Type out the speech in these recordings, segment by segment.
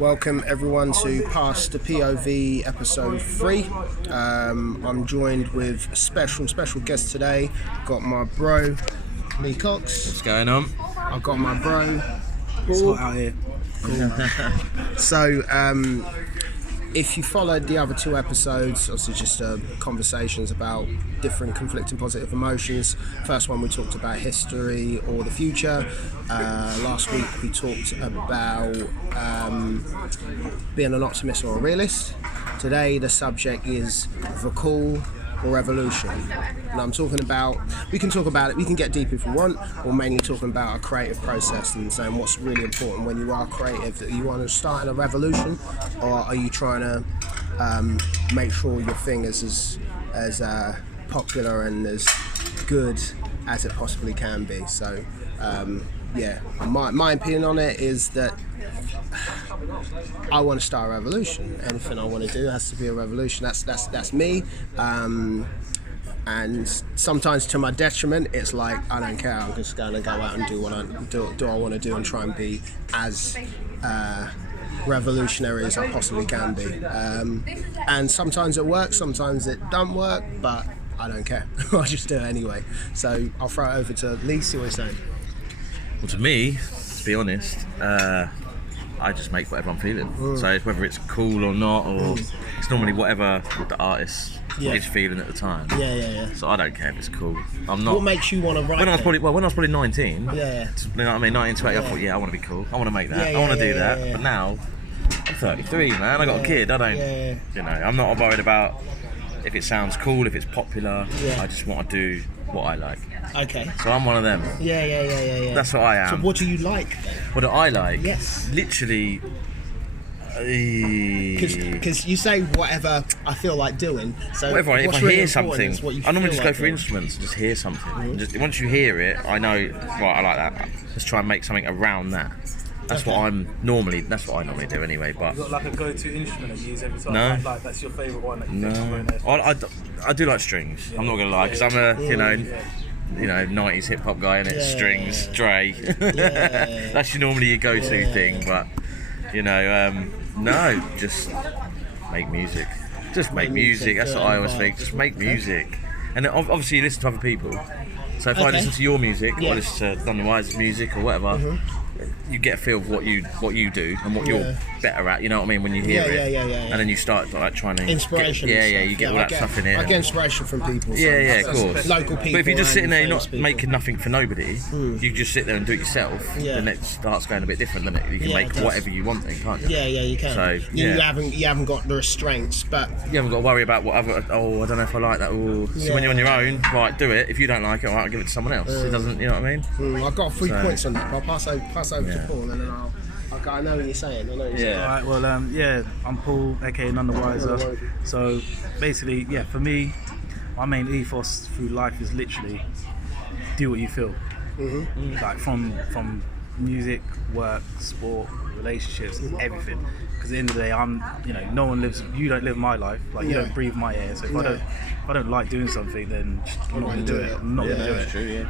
Welcome everyone to Past the POV episode 3. I'm joined with a special guest today. Got my bro Lee Cox. What's going on? I've got my bro Paul. It's hot out here. So if you followed the other 2 episodes, obviously just conversations about different conflicting positive emotions. First one we talked about history or the future. Last week we talked about being an optimist or a realist. Today the subject is the call or revolution. And I'm talking about, we can talk about it, we can get deep if we want, or mainly talking about a creative process and saying what's really important when you are creative. That you want to start a revolution, or are you trying to make sure your thing is as popular and as good as it possibly can be. So yeah, my opinion on it is that I want to start a revolution. Anything I want to do has to be a revolution. That's me. And sometimes to my detriment, it's like I don't care. I'm just going to go out and do what I want to do and try and be as revolutionary as I possibly can be. And sometimes it works, sometimes it don't work, but I don't care. I'll just do it anyway. So I'll throw it over to Lee. See what he's saying. Well, to me, to be honest, I just make whatever I'm feeling. So it's whether it's cool or not, or it's normally whatever the artist is feeling at the time. Yeah. So I don't care if it's cool. I'm not. What makes you want to write? When I was probably 19. Yeah. You know what I mean? 19, 20. I thought, I want to be cool. I want to make that. Yeah, I want to do yeah. that. But now, I'm 33, man. I got a kid. I don't. Yeah. You know, I'm not worried about if it sounds cool, if it's popular. Yeah. I just want to do what I like. Okay. So I'm one of them. Yeah. That's what I am. So what do you like then? What do I like? Yes. Literally. Because you say whatever I feel like doing. So Whatever, if I really hear something, I I normally just go for instruments and just hear something. Just once you hear it, I know, right, I like that. Let's try and make something around that. That's what I normally do anyway. But You got like a go-to instrument that you use every time? No. Like that's your favourite one that you think is very nice? I do like strings. I'm not gonna lie, because I'm a you know 90s hip hop guy, and it's strings, Dre. That's normally your go-to thing, but you know, no, just make music. Just make music. That's what I always think. Just make music, and then obviously you listen to other people. So if I listen to your music, or I listen to Dwyer's music or whatever. You get a feel of what you do and what you're better at. You know what I mean? When you hear it, and then you start like trying to inspiration. You get all that stuff in it. I get inspiration from people. Of course. Local people. But if you're just sitting there, you're not people. making nothing for nobody. You just sit there and do it yourself. Then it starts going a bit different, doesn't it? You can make whatever you want, then, can't you? Yeah, you can. So you haven't got the restraints, but you haven't got to worry about what other. Oh, I don't know if I like that. So when you're on your own, right, do it. If you don't like it, all right, I'll give it to someone else. It doesn't. You know what I mean? I've got 3 points on that. I'll pass over to Paul, and then I know what you're saying. Alright, well, I'm Paul, aka None the Wiser. So basically, for me, my main ethos through life is literally do what you feel. Like from music, work, sport, relationships, everything. Because at the end of the day, no one lives. You don't live my life. Like you don't breathe my air. So if I don't like doing something, then I'm not going to do it. I'm not going to do it. True,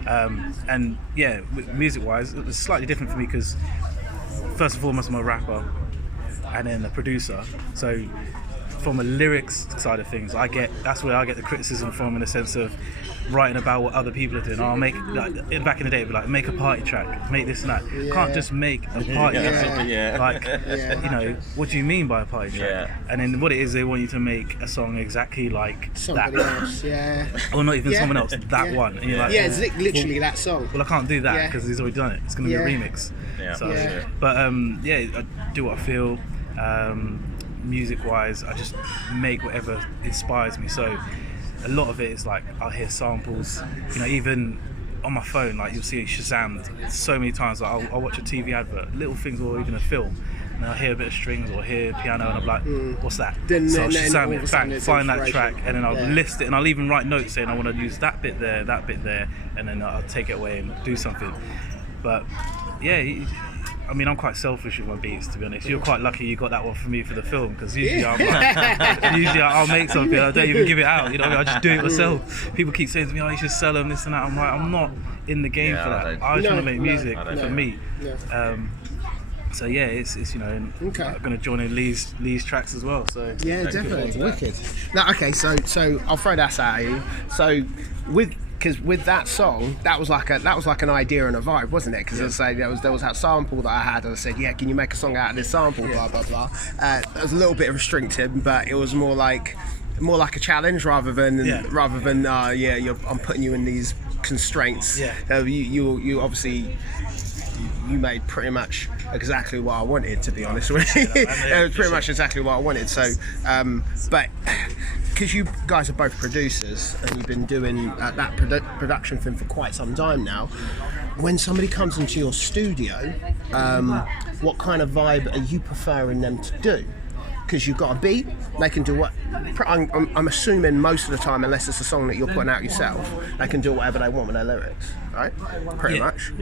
music-wise, it's slightly different for me because first and foremost, I'm a rapper and then a producer. So from a lyrics side of things, that's where I get the criticism from, in the sense of writing about what other people are doing. I'll make, like, back in the day, it'd be like, make a party track, make this and that. You can't just make a party track. Like, what do you mean by a party track? And then what it is, they want you to make a song exactly like somebody else, or not even someone else, that one. And you're like, it's literally that song. Well, I can't do that because he's already done it. It's going to be a remix. But I do what I feel. Music-wise, I just make whatever inspires me. So a lot of it is like I'll hear samples, even on my phone, like you'll see Shazam so many times. Like I'll watch a TV advert, little things, or even a film, and I'll hear a bit of strings or hear piano, and I'm like, what's that? So I'll Shazam it, bang, find that track, and then I'll list it, and I'll even write notes saying I want to use that bit there, and then I'll take it away and do something. But I'm quite selfish with my beats, to be honest. You're quite lucky you got that one for me for the film, because usually I'll make something, I don't even give it out. I just do it myself. People keep saying to me, "Oh, you should sell them, this and that." I'm like, I'm not in the game for that. I just want to make music for me. So yeah, it's you know, I'm going to join in Lee's tracks as well. So yeah, definitely, wicked. Now, okay, so I'll throw that at you. So because with that song, that was like an idea and a vibe, wasn't it? Because I say there was that sample that I had, and I said, yeah, can you make a song out of this sample? Blah blah blah. It was a little bit restricted, but it was more like a challenge rather than I'm putting you in these constraints. You obviously you made pretty much exactly what I wanted, to be honest with you. It was pretty much exactly what I wanted. So but because you guys are both producers and you've been doing that production thing for quite some time now, when somebody comes into your studio, what kind of vibe are you preferring them to do? Because you've got a beat, they can do what I'm assuming most of the time, unless it's a song that you're putting out yourself, they can do whatever they want with their lyrics, right? Pretty much.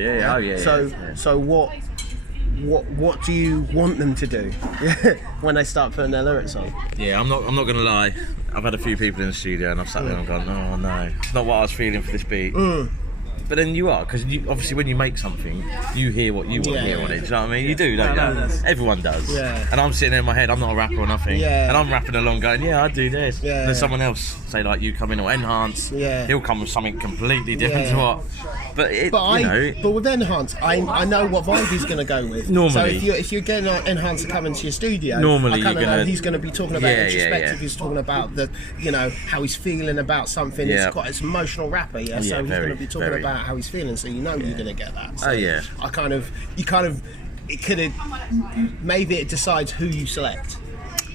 So what do you want them to do when they start putting their lyrics on? Yeah, I'm not gonna lie. I've had a few people in the studio and I've sat there and gone, oh no, it's not what I was feeling for this beat. But then you are, because obviously when you make something, you hear what you want to hear on it. Do you know what I mean? You do, don't you? Everyone does. And I'm sitting there in my head, I'm not a rapper or nothing. And I'm rapping along going, yeah, I do this. And then someone else, say like you come in or Enhance, he'll come with something completely different to what. But with Enhance, I know what vibe he's going to go with. Normally. So if you're getting an Enhance to come into your studio, normally I kind of know he's going to be talking about introspective. He's talking about how he's feeling about something. It's an emotional rapper, so he's going to be talking about how he's feeling. So you know you're going to get that. So it could have maybe it decides who you select.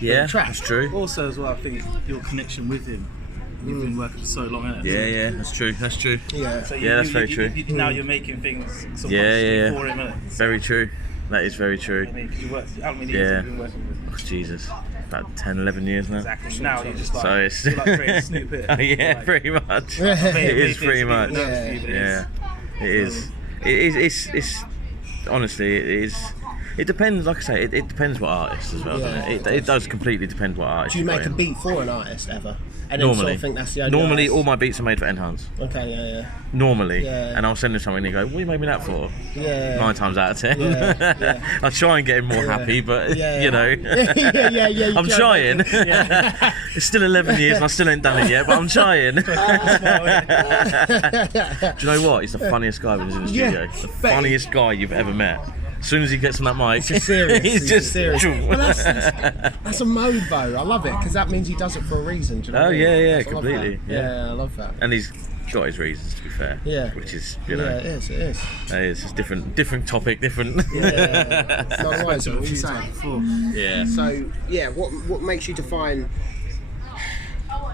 Yeah, that's true. Also, as well, I think your connection with him. You've been working for so long, isn't it? Yeah, that's true. Yeah, so that's very true. Now you're making things for him. Very true. That is very true. I mean, how many years have you been working with him? Oh, Jesus. About 10, 11 years now. Exactly. Now you're just like, so it's you're like creating Snoop here. Pretty much. It is pretty much. It is. It's honestly, it is. It depends, like I say, it depends what artist as well, doesn't it? It does completely depend what artist. Do you make a beat for an artist ever? And normally, sort of think that's the only artist? all my beats are made for Enhance. Okay, Normally, and I'll send him something and he go, "What you made me that for?" 9 times out of 10. I try and get him more happy, but you know, I'm trying. It's still 11 years and I still ain't done it yet, but I'm trying. Do you know what? He's the funniest guy when he's in the studio. The funniest guy you've ever met. As soon as he gets on that mic, he's just serious. Well, that's a mode though. I love it because that means he does it for a reason. Do you know what I mean? Completely. I love that. And he's got his reasons, to be fair. Which is, you know. It is. It is. It's different topic, different. No worries. What were you saying before? So what makes you define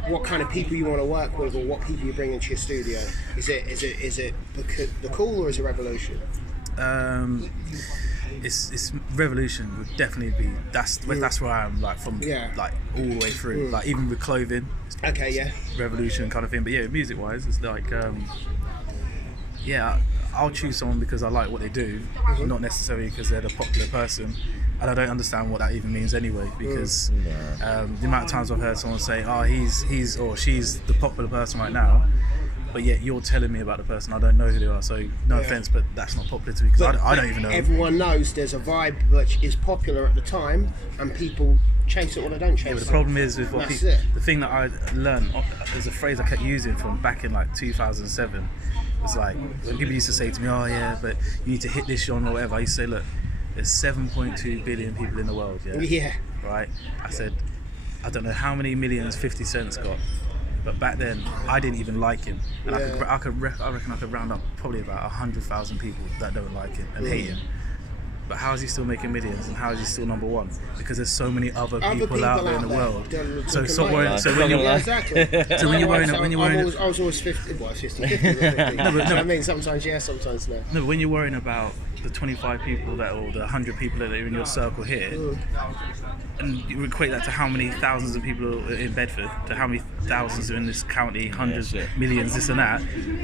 what kind of people you want to work with, or what people you bring into your studio? Is it the cool or is it revolution? It's revolution would definitely be that's where I am, like from like all the way through, like even with clothing, revolution kind of thing. But music wise, it's like I'll choose someone because I like what they do, not necessarily because they're the popular person, and I don't understand what that even means anyway, because the amount of times I've heard someone say, oh, he's or she's the popular person right now, but yet you're telling me about the person, I don't know who they are, so no offence, but that's not popular to me, because I don't even know. Everyone knows there's a vibe which is popular at the time, and people chase it or they don't chase it. But the problem is with what people, the thing that I learned, there's a phrase I kept using from back in like 2007. It's like, when people used to say to me, oh yeah, but you need to hit this genre or whatever, I used to say, look, there's 7.2 billion people in the world, right? I said, I don't know how many millions 50 Cent's got, but back then I didn't even like him, and I reckon I could round up probably about 100,000 people that don't like him and hate him. But how is he still making millions, and how is he still number one? Because there's so many other people out there in the world. So stop worrying. So when you're so when you're worrying, I was always 50. Well, 50. I mean, sometimes yes, sometimes no. No, but when you're worrying about the 25 people or the 100 people that are in your circle here, and you equate that to how many thousands of people are in Bedford, to how many thousands are in this county, hundreds, millions, this and that,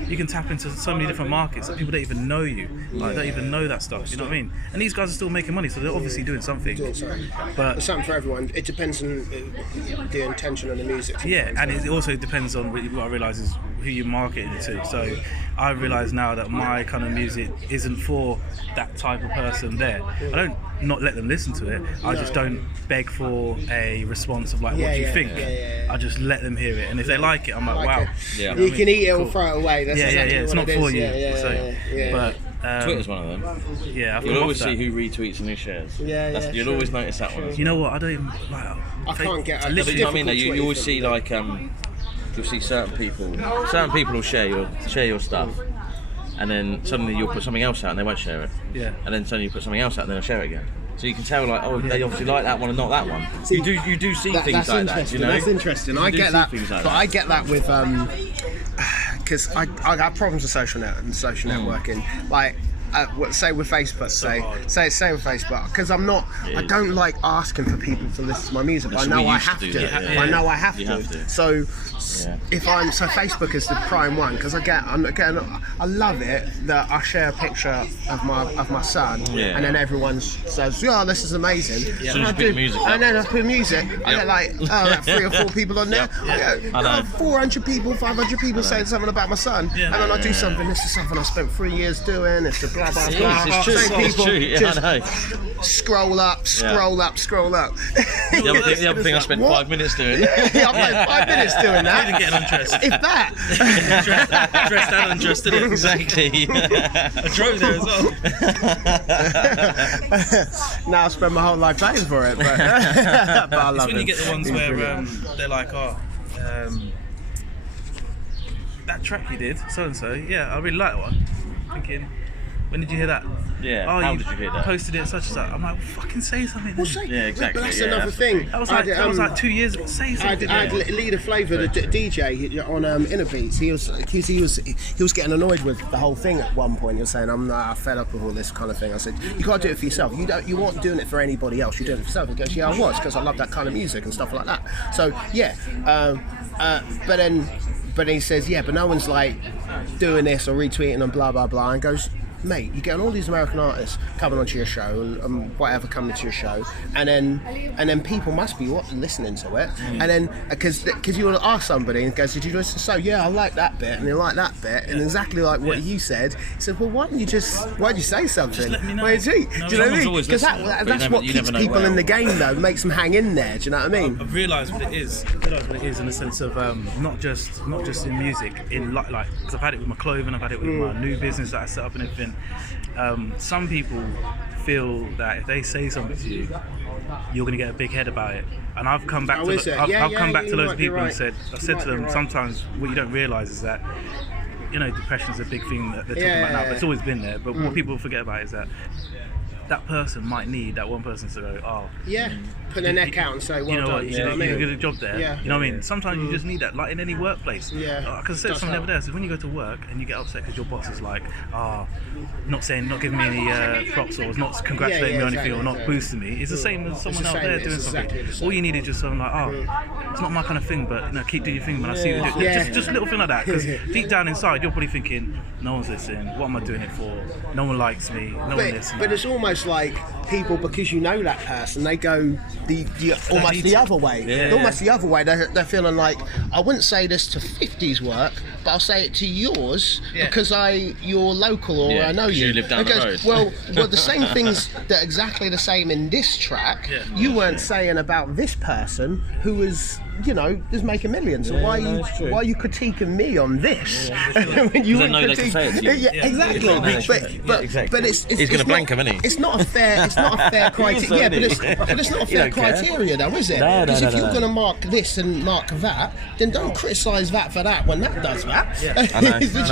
you can tap into so many different markets that people don't even know you, like don't even know that stuff. You know what I mean? And these guys are still making money, so they're obviously doing something. But it's something for everyone. It depends on the intention of the music. Yeah, and it also depends on what I realise is who you're marketing to. So I realise now that my kind of music isn't for that type of person there. I don't not let them listen to it. I just don't beg for a response of like, what do you think? I just let them hear it, and if they like it, I'm like, wow. Yeah. You can eat it or throw it away. That's exactly It's what not it for is. you. But Twitter's one of them. yeah, I've You'll always that. see who retweets and who shares. You'll sure. always notice that one. You know what? I don't even like. I can't get. But you know what I mean? Though? You always see like you'll see certain people will share your stuff, and then suddenly you'll put something else out and they won't share it. Yeah. And then suddenly you put something else out and they'll share it again. So you can tell like, oh, they obviously like that one and not that one. See, you do see things like that. You know? That's interesting. I get that, but I get that with because I have problems with social networking. Like, say with Facebook, say with Facebook, because I don't like asking for people to listen to my music. I know I have to. I know I have to. So if so Facebook is the prime one, because I love it that I share a picture of my son, and then everyone says, "Yeah, this is amazing." And I do, and then I put music. I get like like 3 or 4 people on there. I get 400 people, 500 people saying something about my son, and then I do something. This is something I spent 3 years doing. It's the blah blah blah. It's true. Just scroll up. The other thing I spent 5 minutes doing. I spent 5 minutes doing that. Even getting undressed. If that. Dressed and undressed, didn't it? Exactly. I drove there as well. Now I spend my whole life paying for it, but I love It's when it. you get the ones where they're like, that track you did, so and so. Yeah, I really like that one. Thinking, when did you hear that? Yeah. Oh, how did you hear that? Posted it such and such. I'm like, well, fucking say something. Well, Yeah, exactly. But that's Yeah, another that's thing. That was like 2 years ago. Say something. I had Leader Flavour, the DJ on Inner Beats. He was getting annoyed with the whole thing at one point. He was saying, "I'm fed up with all this kind of thing." I said, "You can't do it for yourself. You weren't doing it for anybody else. You're doing it for yourself." He goes, "Yeah, I was, because I love that kind of music and stuff like that." So yeah, but then he says, "Yeah, but no one's like doing this or retweeting and blah blah blah," and goes, "Mate, you're getting all these American artists coming onto your show and whatever coming to your show, and then people must be listening to it, and then because you will ask somebody and goes, 'Did you listen?' So yeah, I like that bit and they like that bit, and exactly like what you said. He said, "Well, why'd you say something? Just let me know. Why did you? No, do you know what I mean? always Because listening, that's what keeps people in the game though, makes them hang in there. Do you know what I mean? I've realised what it is. In the sense of not just in music, in like because I've had it with my clothing, I've had it with my new business that I set up and everything. Some people feel that if they say something to you, you're going to get a big head about it. And I've come back I've come back to loads of people and said to them, sometimes what you don't realise is that, you know, depression is a big thing that they're talking about now, but it's always been there. But what people forget about is that person might need that one person to go, put their neck out and say, "Well done." You know what I mean? You did a job there. Yeah. You know what I mean? Sometimes you just need that, like in any workplace. Yeah. Because I said something the other day. I said, when you go to work and you get upset because your boss is like, not giving me any props, or is not congratulating me on anything, or not boosting me. It's the same as someone out there doing something. Exactly the same. All you need is just something like, it's not my kind of thing, but keep doing your thing when I see you do it. Just a little thing like that. Because deep down inside, you're probably thinking, no one's listening. What am I doing it for? No one likes me. No one listens. But it's almost like people, because you know that person, they go almost the other way. Almost the other way. They're feeling like, I wouldn't say this to 50's work, but I'll say it to yours because you're local, or I know you. You live down the road. Well, the same things that are exactly the same in this track, you weren't saying about this person who was, is making millions. So why are you critiquing me on this? When you I know they can say it to you. Yeah, exactly. But it's he's going to blank him, isn't he? It's not a fair criteria. Yeah, but it's not a fair criteria, though, is it? Because if you're going to mark this and mark that, then don't criticise that for that when that does that. I know. If you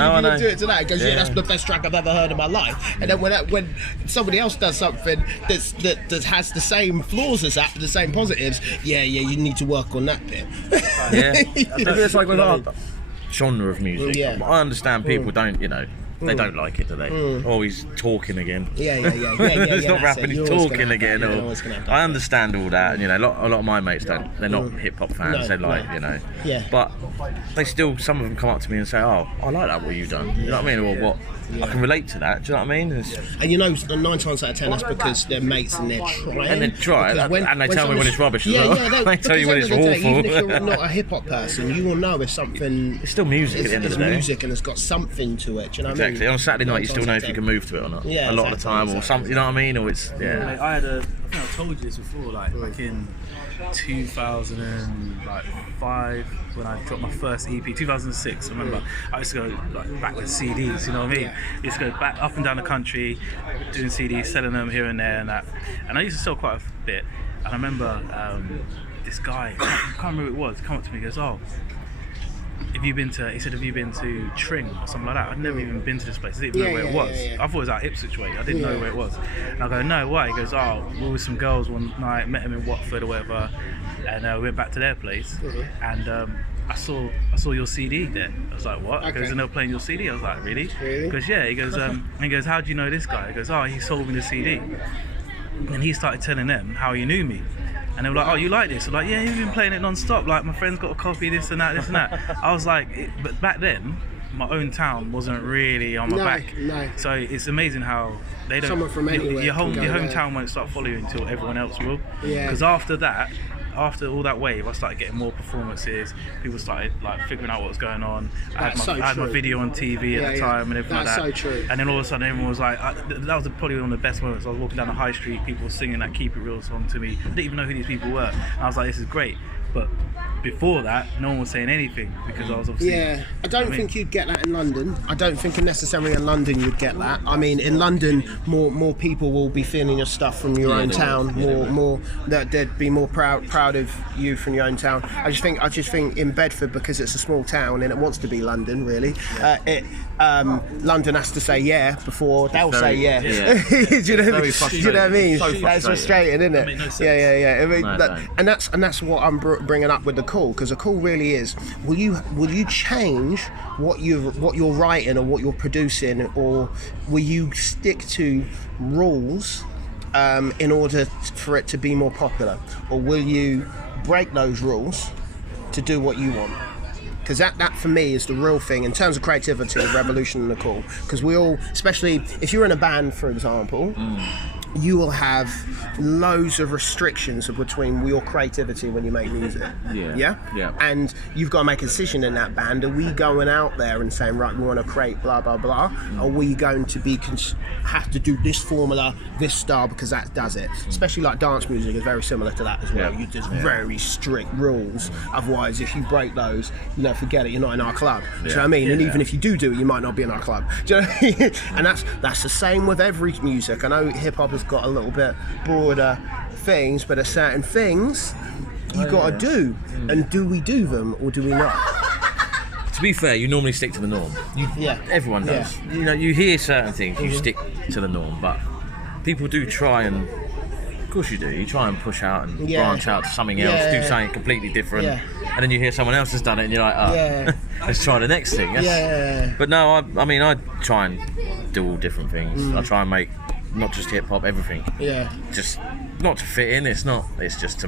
do it to that, it goes, that's the best track I've ever heard in my life. And then when somebody else does something that has the same flaws as that, the same positives, you need to work on that bit. It's like with our genre of music. I understand people don't, they don't like it, do they? Oh, he's talking again. He's not rapping, he's talking again. I understand all that, and a lot of my mates don't. They're not hip hop fans. They're like, but they still. Some of them come up to me and say, "Oh, I like that. What you've done." You know what I mean? Or I can relate to that. Do you know what I mean? And you know, 9 times out of 10, that's because they're mates and they're trying. And they try, and they tell me when it's rubbish as yeah, well. Yeah, they tell you when it's awful. Even if you're not a hip hop person, you will know if something. It's still music at the end of the day. It's music and it's got something to it. Do you know what I mean? Exactly. On Saturday night, you still know if you can move to it or not. Yeah, a lot of the time, or something. You know what I mean? Or it's Like, I think I told you this before. Like back in 2005 when I dropped my first EP, 2006. I remember I used to go like back with CDs. You know what I mean? I used to go back up and down the country, doing CDs, selling them here and there and that. And I used to sell quite a bit. And I remember this guy, I can't remember who it was, come up to me and goes, "Oh, have you been to Tring or something like that?" I'd never even been to this place. I didn't even know where it was. I thought it was out Ipswich way. I didn't know where it was. And I go, "No, why?" He goes, "Oh, we were with some girls one night, met them in Watford or whatever, and we went back to their place, and I saw your CD there." I was like, "What?" He goes, "And they were playing your CD." I was like, "Really?" He goes, "Yeah." He goes, "How do you know this guy?" He goes, "Oh, he sold me the CD." And he started telling them how he knew me. And they were like, "Oh, you like this?" I'm like, "Yeah, you've been playing it non-stop. Like, my friend's got a copy, this and that, this and that." I was like, but back then, my own town wasn't really on my back. No. So it's amazing how they don't. Someone from anywhere Your can go there. hometown won't start following you until everyone else will. Yeah. Because after all that wave, I started getting more performances. People started like figuring out what was going on. I had my video on TV at the time and everything like that. That's so true. And then all of a sudden, everyone was like, that was probably one of the best moments. I was walking down the high street, people were singing that "Keep It Real" song to me. I didn't even know who these people were. And I was like, this is great. But before that, no one was saying anything because I was obviously. Yeah, I don't think you'd get that in London. I don't think necessarily in London you'd get that. I mean, in London, more people will be feeling your stuff from your own town. More that they'd be more proud of you from your own town. I just think in Bedford, because it's a small town and it wants to be London, really. London has to say yeah before they'll say yeah. Do you know what I mean? That's frustrating, isn't it? Yeah. I mean, and that's what I'm bringing up with the call, because the call really is: will you change what you're writing or what you're producing, or will you stick to rules in order for it to be more popular, or will you break those rules to do what you want? Because that for me is the real thing in terms of creativity, revolution and the call. Because we all, especially if you're in a band, for example, you will have loads of restrictions between your creativity when you make music. Yeah. And you've got to make a decision in that band. Are we going out there and saying, right, we want to create blah blah blah? Are we going to have to do this formula, this style, because that does it? Especially like dance music is very similar to that as well. There's very strict rules. Otherwise, if you break those, forget it. You're not in our club. Do you know what I mean? And even if you do it, you might not be in our club. Do you know what I mean? And that's the same with every music. I know hip hop has got a little bit broader things, but there's certain things you got to do. And do we do them or do we not? To be fair, you normally stick to the norm. Everyone does. Yeah. You hear certain things, you stick to the norm, but people do try and. Of course you do. You try and push out and branch out to something else, do something completely different, and then you hear someone else has done it, and you're like, oh, let's try the next thing. But no, I mean, I try and do all different things. I try and make not just hip hop, everything. Just not to fit in. It's just to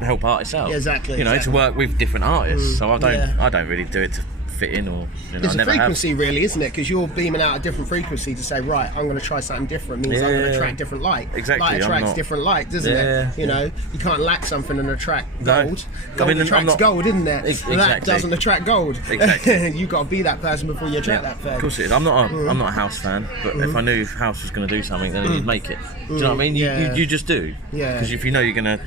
help artists out. Exactly. To work with different artists. So I don't really do it to fit in or. There's a frequency, really, isn't it? Because you're beaming out a different frequency to say, right, I'm going to try something different. Means I'm going to attract different light. Exactly. Light attracts different light, doesn't it? You can't lack something and attract gold. Gold attracts gold, isn't it? Exactly. That doesn't attract gold. Exactly. You've got to be that person before you attract that thing. Of course it is. I'm not a House fan, but if I knew House was going to do something, then you'd make it. Do you know what I mean? You just do. Because if you know you're going to.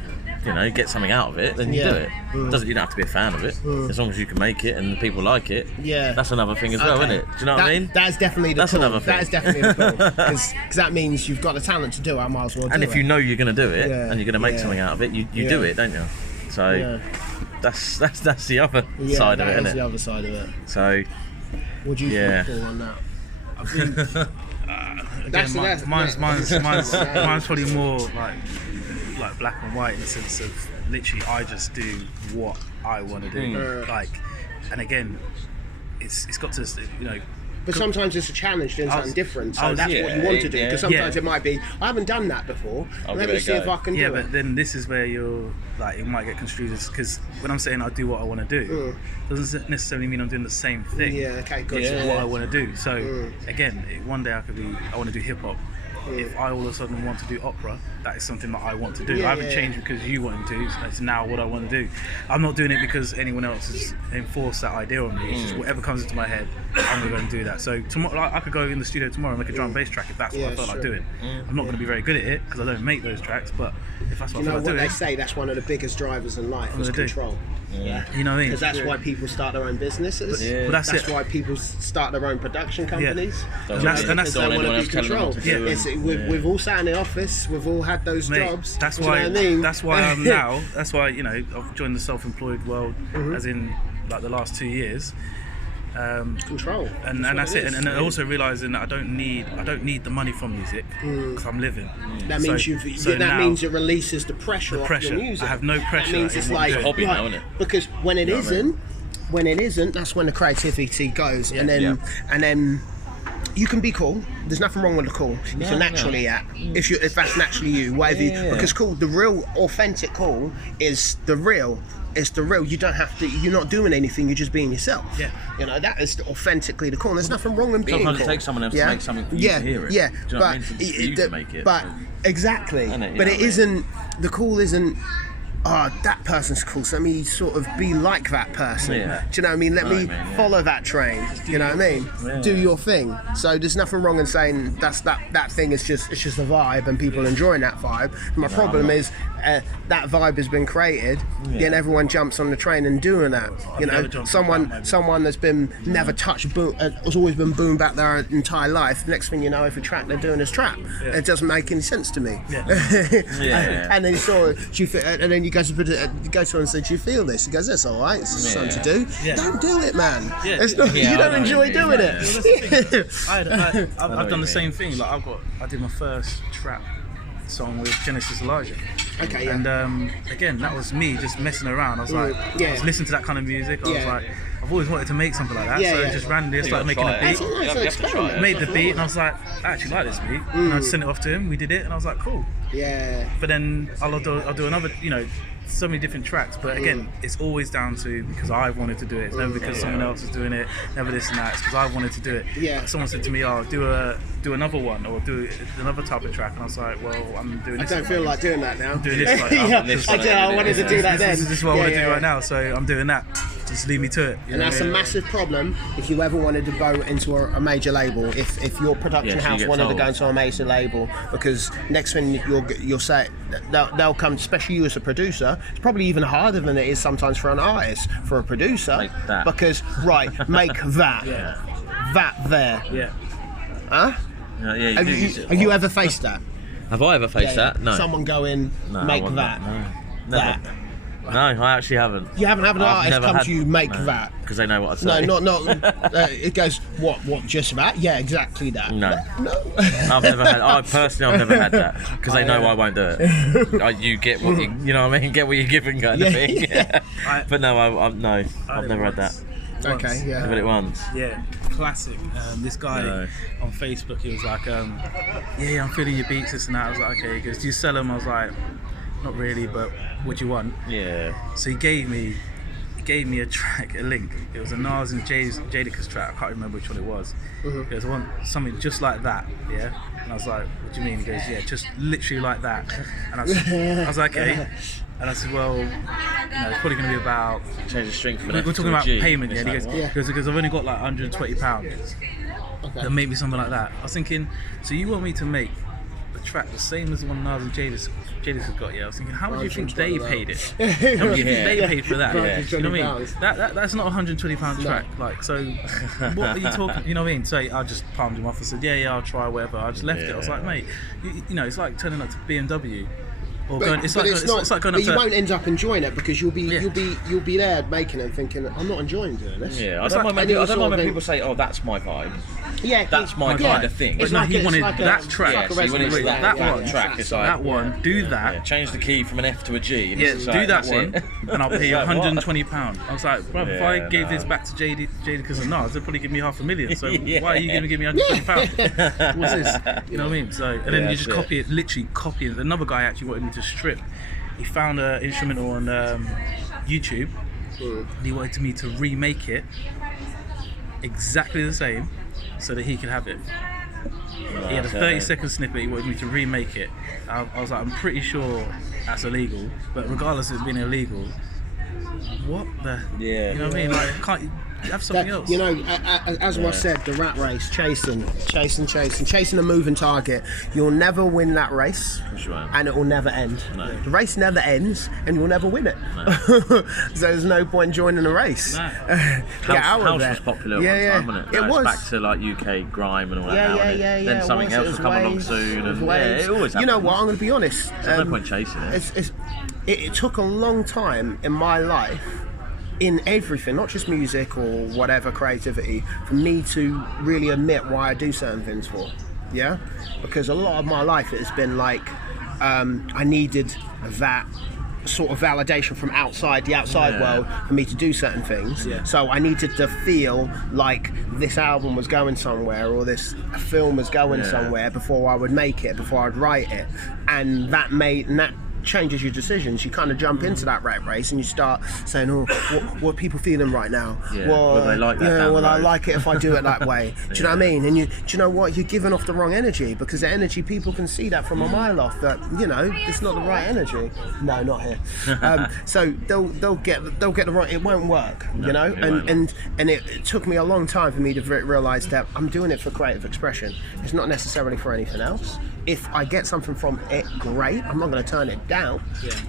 Get something out of it, then you do it. You don't have to be a fan of it. As long as you can make it and the people like it, that's another thing as well, isn't it? Do you know what I mean? That's definitely the That's call. another thing. That is definitely the call. Because that means you've got the talent to do it, I might as well do it. And if you know you're going to do it and you're going to make something out of it, you do it, don't you? So that's the other side of it, isn't it? That's the other side of it. So what do you think on that? I think mine's probably more like black and white in the sense of literally I just do what I want to do. And again, it's got to But sometimes it's a challenge doing something different, so that's yeah, what you want to do. Because sometimes yeah. it might be, I haven't done that before. I'll Let give me it a see if go. I can Yeah, do it. but then this is where you're like, it might get construed as, because when I'm saying I do what I want to do, doesn't necessarily mean I'm doing the same thing. Yeah, okay, good. It's what I want to do. So again, one day I want to do hip hop. If I all of a sudden want to do opera, that is something that I want to do. Yeah, I haven't changed because you want to. It's now what I want to do. I'm not doing it because anyone else has enforced that idea on me. It's just whatever comes into my head, I'm going to go and do that. So tomorrow, I could go in the studio tomorrow and make a drum and bass track if that's what I felt like doing. I'm not going to be very good at it because I don't make those tracks, but if that's what You I know feel what like they doing, say, that's one of the biggest drivers in life is control. Yeah. you know what I mean? Because that's why people start their own businesses. But that's That's it. why people start their own production companies. Don't And that's- want and that's- Because they anyone want to else be telling them controlled. what to do. We've all sat in the office. We've all had those Mate, jobs. that's do you why. know what I mean? That's why I'm now. That's why I've joined the self-employed world, as in like the last 2 years. Control. And that's it. And also realizing that I don't need the money from music because I'm living. That means So that now- means it releases the pressure off pressure. your music. I have no pressure That means in it's what I'm like doing. Hobby now, isn't it? Because when it isn't, that's when the creativity goes, and then you can be cool. There's nothing wrong with the cool. If you're naturally if that's naturally you, whatever. Because cool, the real authentic cool is the real. It's the real. You don't have to. You're not doing anything. You're just being yourself. Yeah. You know that is authentically the cool. And there's nothing wrong in being Sometimes cool. it takes someone else to make something for you to hear it. Yeah. Do you know but what I mean? For you to make it. But exactly. Isn't it? You But know it what I mean? isn't. The cool isn't. That person's cool, so let me sort of be like that person. Yeah. Do you know what I mean? Let me follow that train. You know what I mean? Yeah. Do your thing. So there's nothing wrong in saying that thing is just a vibe and people enjoying that vibe. My problem is that vibe has been created, then everyone jumps on the train and doing that. You know, someone that's been never touched boom, has always been boom back their entire life. Next thing you know, if a track they're doing is trap, it doesn't make any sense to me. And then and then you go to her and say, "Do you feel this?" She goes, "That's all right. It's something to do." Don't do it, man. It's not, you don't enjoy doing it. I've done the same thing. Like I did my first trap song with Genesis Elijah. Okay, And again, that was me just messing around. I was like, I was listening to that kind of music. I was like, I've always wanted to make something like that. So just randomly, I started making a beat. You have to try it. Made the beat, and I was like, I actually like this beat. And I sent it off to him. We did it, and I was like, cool. Yeah. But then I'll do another, so many different tracks. But again, it's always down to because I wanted to do it. It's never because someone else is doing it. Never this and that. It's because I wanted to do it. Yeah. Like someone said to me, "Oh, do another one or do another type of track," and I was like, "Well, I'm doing this." I don't feel like doing that now. I'm doing this. Like, I wanted to do that then. This is what I want to do right now, so I'm doing that. Just leave me to it. And that's a massive problem if you ever wanted to go into a major label. If your production so you house get wanted to told. go into a major label, because next thing you'll say they'll come, especially you as a producer. It's probably even harder than it is sometimes for an artist, for a producer, Make that. because make that that there. Yeah. Huh? Yeah, Have you ever faced that? Have I ever faced that? No. Someone going No, make I wouldn't. that. No. That. No, I actually haven't. You haven't had an I've artist never come had- to you make no, that. because they know what I say. No, not. It goes what? Just that? Yeah, exactly that. No. No. I've never had that because they know I won't do it. You get what you know what I mean. Get what you're given, kind of thing. But no, I've never had that. Okay, yeah. I've had it once. Yeah, classic. This guy on Facebook, he was like, "Yeah, I'm feeling your beats, this and that." I was like, "Okay." He goes, "Do you sell them?" I was like, "Not really, but what do you want?" Yeah. So he gave me a track, a link. It was a Nas and Jadakiss track. I can't remember which one it was. He goes, "I want something just like that." Yeah. And I was like, "What do you mean?" He goes, "Yeah, just literally like that." And I was like, "Okay." And I said, "Well, it's probably going to be about." Change the string from an We're F talking to a about G. payment, It's yeah. And he like, goes, because I've only got like £120. Then make me something like that. I was thinking, so you want me to make a track the same as the one Nas and Jadakiss has got? Yeah. I was thinking, how much do you think they paid it? How much do you think they paid for that? Yeah. You know what I mean? That's not a £120 track. Like, so what are you talking? You know what I mean? So I just palmed him off and said, yeah, I'll try whatever. I just left it. I was like, mate, you know, it's like turning up to BMW. Or going, it's like going up you to, won't end up enjoying it because you'll be there making it and thinking, I'm not enjoying doing this. Yeah, I It's don't like mind any when sort of people say, "Oh, that's my vibe." Yeah, That's my kind of thing. But no, he wanted that track. Yeah, so he wanted that track. It's like, That one, do that. yeah, change the key from an F to a G. And Yeah, it's do like, that that's one, it. and I'll pay you It's like, what? £120. I was like, bro, if I Yeah, gave no. this back to Jada Casanaz, they'd probably give me £500,000. So Yeah. why are you going to give me £120? What's this? You know what I mean? So, and then Yeah, you just that's copy it, literally copy it. Another guy actually wanted me to strip. He found an instrumental on YouTube, and he wanted me to remake it exactly the same, so that he could have it. He had a 30-second snippet. He wanted me to remake it. I was like, I'm pretty sure that's illegal. But regardless of it being illegal, what the? Yeah. You know what I mean? Like, can't you have something else? You know, as I said, the rat race, chasing a moving target. You'll never win that race, Sure. and it will never end. No. The race never ends, and you'll never win it. So there's no point joining the race. No. Get out of House there. was popular Yeah, at yeah. one time, wasn't it? It Now was. It's back to like UK grime and all that now, isn't it? Yeah. Then something it else was will come along waves, soon. it was And waves. it always happens. You know what? I'm going to be honest. There's no point chasing it. It took a long time in my life, in everything, not just music or whatever creativity, for me to really admit why I do certain things for. Yeah? Because a lot of my life it has been like I needed that sort of validation from outside the outside world for me to do certain things. So I needed to feel like this album was going somewhere, or this film was going somewhere before I would make it, before I'd write it, and that changes your decisions. You kind of jump into that rat race and you start saying, oh, what are people feeling right now? Yeah. Will they like that down the will I road? like it if I do it that way? Do you know what I mean? And do you know what? You're giving off the wrong energy, because the energy, people can see that from a mile off, that, you know, it's not the right energy. No, not here. So they'll get the wrong, it won't work, you know? And it took me a long time for me to realise that I'm doing it for creative expression. It's not necessarily for anything else. If I get something from it, great. I'm not going to turn it down,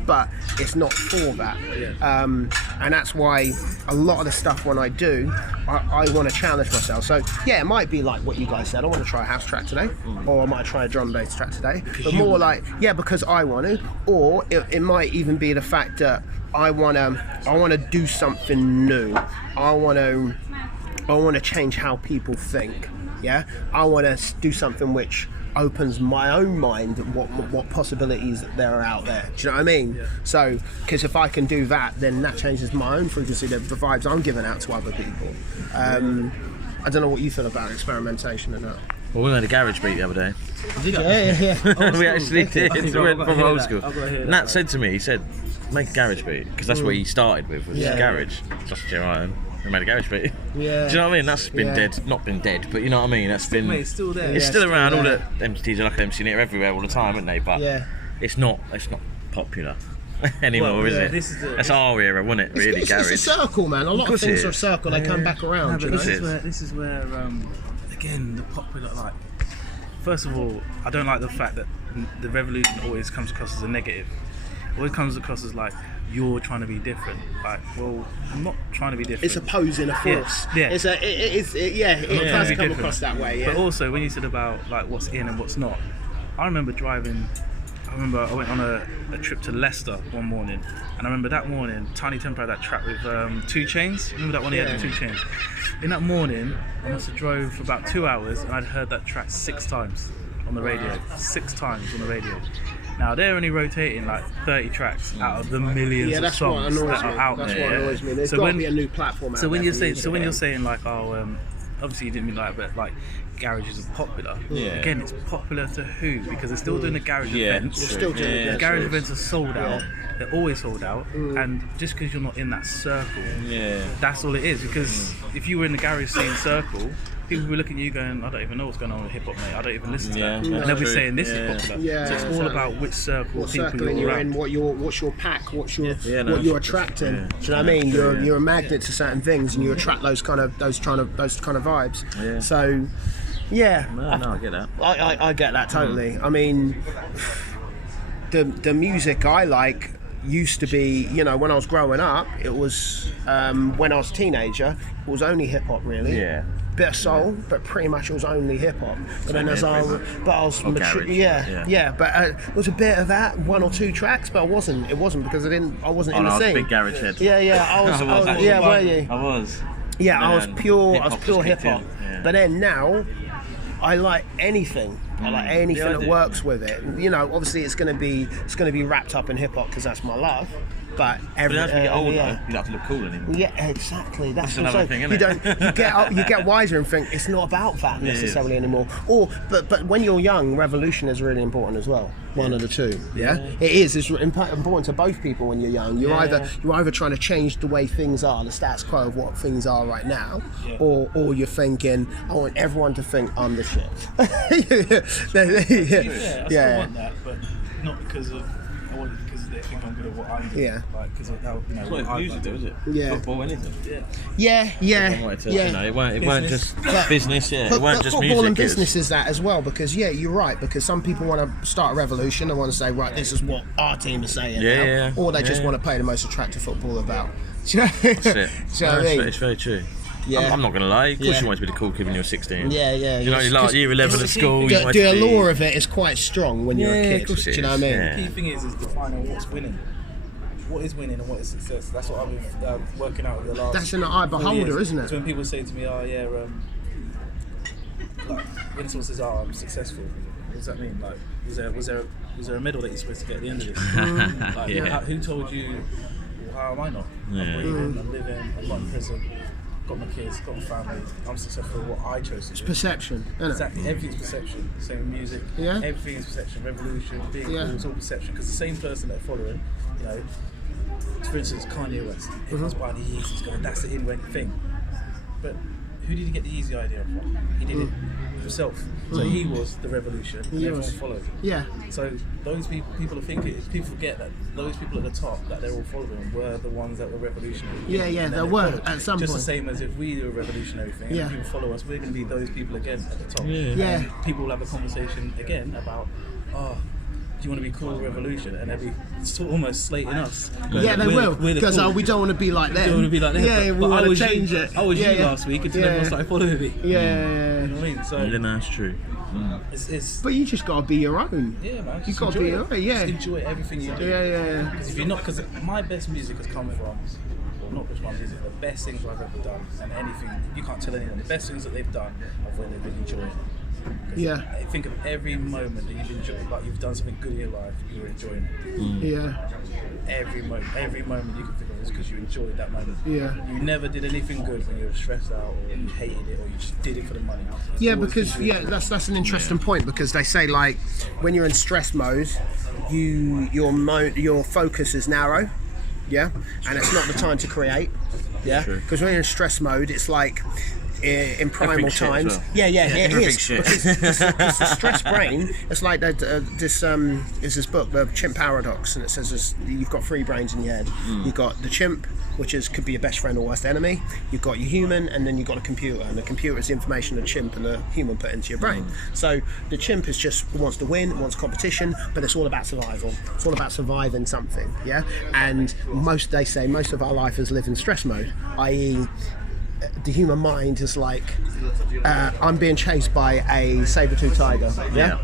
but it's not for that. And that's why a lot of the stuff when I do, I want to challenge myself. So yeah, it might be like what you guys said. I want to try a house track today, or I might try a drum bass track today. But more like, because I want to, or it might even be the fact that I want to do something new. I want to change how people think. Yeah, I want to do something which opens my own mind what possibilities there are out there. Do you know what I mean? So, because if I can do that, then that changes my own frequency, the vibes I'm giving out to other people. I don't know what you feel about experimentation and that. Well, we made a garage beat the other day. Yeah. We actually did. We went from old school. I've got to hear Nat said to me, he said, make a garage beat, because that's what he started with, was his garage. Just right, we made a garage beat. Yeah. Do you know what I mean? That's been dead, not been dead, but you know what I mean? That's been. Mate, it's still there. It's still still around. All there. the MCTs are like MCing it everywhere all the time, aren't they? But it's not popular anymore, is it? That's our era, wasn't it? Really, it's garage. a circle, man. A lot of course it things is. are a circle. They come back around. No, you but know? this is where again, the popular, like, first of all, I don't like the fact that the revolution always comes across as a negative. It always comes across as like, you're trying to be different. Like, well, I'm not trying to be different. It's opposing a force. Yeah. It does come across that way. Yeah. But also, when you said about like what's in and what's not, I remember I went on a trip to Leicester one morning, and I remember that morning Tiny Temper had that track with 2 Chainz. Remember that one he had with 2 Chainz? In that morning, I must have drove for about 2 hours, and I'd heard that track 6 times on the radio. 6 times on the radio. Now they're only rotating like 30 tracks out of the millions of songs that are out there. That's what annoys me. There's got to be a new platform out So when there you're for saying, music. when you're saying like, obviously you didn't mean like, but like garage is popular. Yeah. Again, it's popular to who? Because they're still doing the garage events. We're still doing it. The garage events are sold out. They're always sold out, and just because you're not in that circle, that's all it is. Because if you were in the garage scene circle, people will be looking at you going, I don't even know what's going on with hip hop, mate. I don't even listen to that. And they'll be saying this is popular. Yeah, So it's all exactly. about which circle What people circle you're you're in, around. what's your pack, what you're that's attracting. true. Do you know what I mean? You're a magnet to certain things, and you attract those kind of vibes. Yeah. So, yeah. No, I get that. I get that totally. I mean, the music I like used to be, you know, when I was growing up, it was when I was a teenager, it was only hip hop really. Yeah. Bit of soul, but pretty much it was only hip hop. But then as I was mature, garage, but it was a bit of that, 1 or 2 tracks, but it wasn't because I wasn't in the I was a scene. big garage head. Yeah, I was. Were you? I was. Yeah, I was pure hip kicked hop. in, yeah. But then now, I like anything. I like anything that works with it. You know, obviously it's going to be wrapped up in hip hop because that's my love. But But as we get older, you don't have to look cool anymore. yeah, exactly. That's what another I'm thing, saying. isn't it? You get wiser and think it's not about that necessarily anymore. But when you're young, revolution is really important as well. One of the two. Yeah, it is. It's important to both people when you're young. You're either trying to change the way things are, the status quo of what things are right now, or you're thinking, I want everyone to think I'm the shit. I still want that, but not because of. I want it because they think I'm good at what I'm doing. Yeah. Like because of how It's not music, though, is it? Yeah. Football, anything. Yeah. You know, it weren't just business. Yeah, it weren't just football music. and business is that as well, because you're right, because some people want to start a revolution. They want to say, right, this is what our team is saying now, or they just want to play the most attractive football about. Do you know? That's it. Do you know what I mean? It's very true. Yeah. I'm not going to lie. Of course, Yeah. you wanted to be the cool kid when you were 16. Yeah. You know, you're like year 11 at school. You wanted The to be... allure of it is quite strong when you're a kid. of course Do it you know what I is, mean? yeah. The key thing is defining what's winning. What is winning and what is success? That's what I've been working out with the last. That's an eye 4 beholder, years. isn't it? It's when people say to me, "Oh yeah, like when someone says, oh, I'm successful," what does that mean? Like, was there a medal that you're supposed to get at the end of this? Like, Yeah. who told you? Well, how am I not? Yeah. I'm breathing, I'm living, I'm not in prison, got my kids, got my family. I'm successful at what I chose to do. Perception, isn't it? Exactly, everything's perception. Same with music. Yeah. Everything is perception. Revolution, being Yeah. cool, it's all perception. Because the same person they're following, you know, for instance, Kanye West, everyone's buying the Yeezys, going, that's the in-went thing. But who did he get the Yeezy idea from? He did it himself. So he was the revolution, and everyone followed. Yeah. So those people are thinking, people forget that those people at the top that they're all following were the ones that were revolutionary. Yeah, And then they they were followed. at some Just point. the same as if we do a revolutionary thing Yeah. and people follow us, we're going to be those people again at the top. Yeah. And people will have a conversation again about, oh, do you want to be cool revolution? And they'll be almost slating us. Yeah, they will, because cool. we don't want to be like them. We don't want to be like them. Yeah, we but want I to was change you, it. I was you last week until everyone started following me. Yeah. You know what I mean? So Yeah, no, that's true. it's But you just got to be your own. yeah, man. You just got to enjoy be it. your own, yeah. Just enjoy everything you do. Yeah. Because if you're not, because my best music has come from, well, not just my music, the best things I've ever done, and anything you can't tell anyone. The best things that they've done are when they've been enjoying. Yeah. Think of every moment that you've enjoyed, like you've done something good in your life, you're enjoying it. Yeah. Every moment you can think of is because you enjoyed that moment. Yeah. You never did anything good when you were stressed out or you hated it or you just did it for the money. Yeah, Always because enjoyed it. that's an interesting point, because they say, like, when you're in stress mode, your focus is narrow, yeah, and it's not the time to create, yeah, because when you're in stress mode, it's like in primal Everything's shit as times. well. Yeah, it everything's is. shit. Because the stress brain, it's like this book, The Chimp Paradox, and it says you've got 3 brains in your head. You've got the chimp, which could be your best friend or worst enemy. You've got your human, and then you've got a computer. And the computer is the information the chimp and the human put into your brain. So the chimp is just wants to win, wants competition, but it's all about survival. It's all about surviving something, yeah. And they say most of our life is live in stress mode, i.e., the human mind is like, I'm being chased by a saber-toothed tiger, yeah?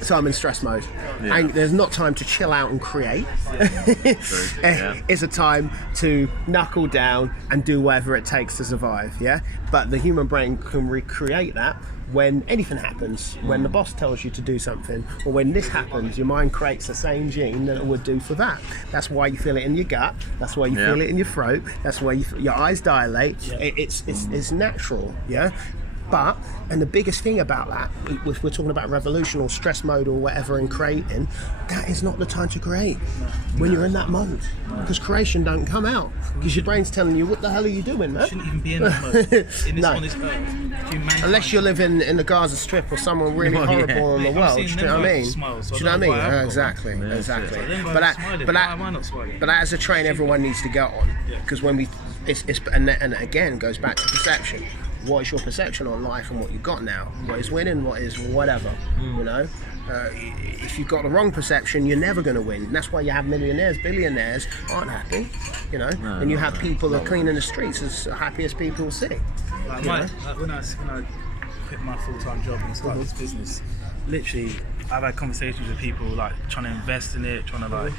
So I'm in stress mode. Yeah. And there's not time to chill out and create. True. Yeah. It's a time to knuckle down and do whatever it takes to survive, yeah? But the human brain can recreate that when anything happens, when the boss tells you to do something, or when this happens, your mind creates the same gene that it would do for that. That's why you feel it in your gut. That's why you feel it in your throat. That's why your eyes dilate. It's natural, yeah. But, and the biggest thing about that, if we're talking about revolution or stress mode or whatever in creating, that is not the time to create when you're in that mode. Because creation don't come out. Because your brain's telling you, what the hell are you doing, man? You shouldn't even be in that mode. On this earth. Unless you're living in the Gaza Strip or somewhere really horrible in the world. Do you know what I mean? Do you know what I mean? Exactly. But that is a train everyone needs to get on. Because when and again, goes back to perception. What is your perception on life and what you've got now? What is winning? What is whatever? You know, if you've got the wrong perception, you're never going to win. And that's why you have millionaires, billionaires aren't happy. You know, and you have people that are cleaning the streets as happy as people see. When I quit my full-time job and started this business, literally, I've had conversations with people like trying to invest in it, trying to like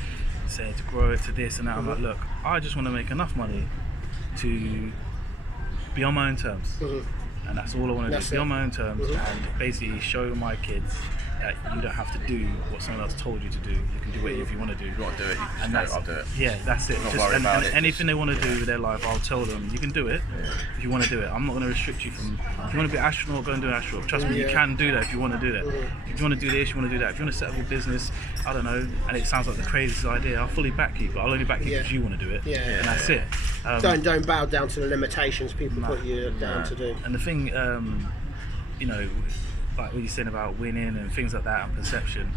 say to grow it to this and that. I'm like, look, I just want to make enough money to be on my own terms. And that's all I want to do. Be on my own terms and basically show my kids that you don't have to do what someone else told you to do. You can do it if you want to do. You want to do it, you just And go, that's, I'll do it. Yeah, that's it. Not worry about it. Anything they want to do with their life, I'll tell them, you can do it if you want to do it. I'm not going to restrict you from, if you want to be an astronaut, go and do an astronaut. Trust me, you can do that if you want to do that. If you want to do this, you want to do that. If you want to set up your business, I don't know, and it sounds like the craziest idea, I'll fully back you, but I'll only back you if you want to do it. And that's it. Don't bow down to the limitations people put you down to do. And the thing, you know, like what you're saying about winning and things like that and perception.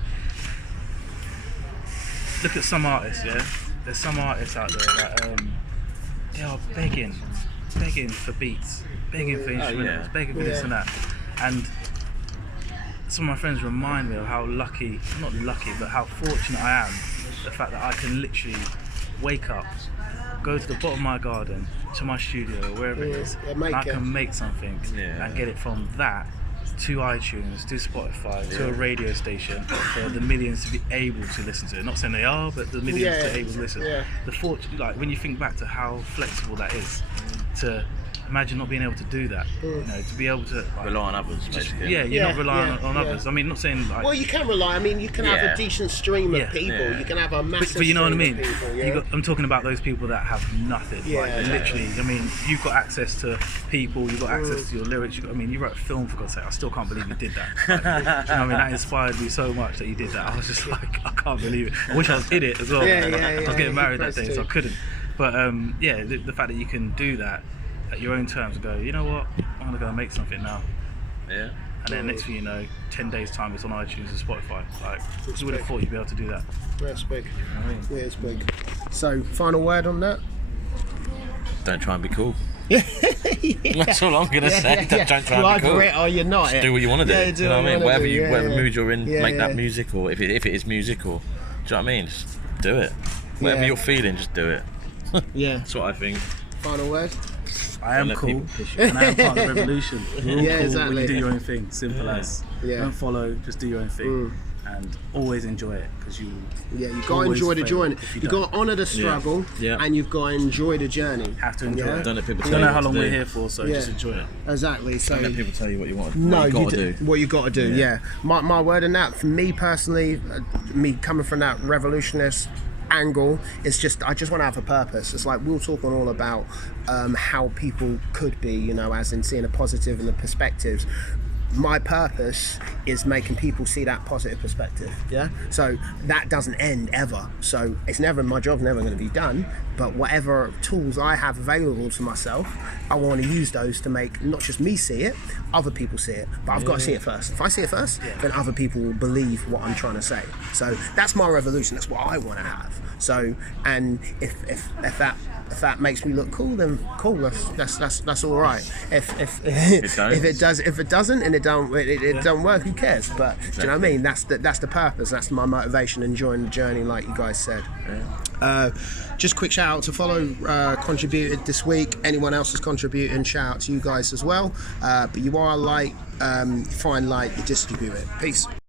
Look at some artists, there's some artists out there that they are begging for beats, begging for instruments, begging for this and that. And some of my friends remind me of how lucky, not lucky, but how fortunate I am, the fact that I can literally wake up, go to the bottom of my garden, to my studio, or wherever it is, and I can make something and get it from that to iTunes, to Spotify, to a radio station for the millions to be able to listen to it. Not saying they are, but the millions to be able to listen. The fortune, like when you think back to how flexible that is, to imagine not being able to do that. You know, to be able to rely on others, basically. You're not relying on others. I mean, not saying like. Well, you can rely. I mean, you can have a decent stream of people. You can have a massive. But you know what I mean. People, I'm talking about those people that have nothing. Literally. I mean, you've got access to people. You've got access to your lyrics. I mean, you wrote a film, for God's sake. I still can't believe you did that. Like, you know what I mean, that inspired me so much that you did that. I was just like, I can't believe it. I wish I was in it as well. I was getting married that day, so I couldn't. But the fact that you can do that at your own terms and go, you know what, I'm gonna go and make something now. And then next thing you know, 10 days time it's on iTunes and Spotify. Like, you would have thought you'd be able to do that. That's big. It's big. So, final word on that? Don't try and be cool. That's all I'm gonna say. Don't try and be cool. Either it or you're not. Just do what you want to do. Do you know what I mean? Whatever mood you're in, make that music, or if it is music, or do you know what I mean? Just do it. Whatever you're feeling, just do it. That's what I think. Final word? I am cool, and I am part of the revolution. We're all cool exactly. when you do your own thing. Simple as. Don't follow, just do your own thing, and always enjoy it, because you. You've got to enjoy the journey. You've got to honour the struggle, and you've got to enjoy the journey. Have to enjoy it. Don't let people tell you. Don't know how what long to we're do. here for, so just enjoy it. Exactly. So don't let people tell you what you want. No, what you got to do. What you got to do. Yeah. My word on that, for me personally, me coming from that revolutionist angle, it's just I just want to have a purpose. It's like we'll talk on all about how people could be, you know, as in seeing a positive and the perspectives. My purpose is making people see that positive perspective. So that doesn't end ever. So it's never, my job's never going to be done, but whatever tools I have available to myself, I want to use those to make not just me see it, other people see it, but I've got to see it first. If I see it first, then other people will believe what I'm trying to say. So that's my revolution. That's what I want to have. So, and if that makes me look cool, then cool. That's all right. If it doesn't and it don't work, who cares? But do you know what I mean? That's the purpose. That's my motivation. Enjoying the journey, like you guys said. Just quick shout out to follow contributed this week. Anyone else has contributed, shout out to you guys as well. But you are light, find light, you distribute it. Peace.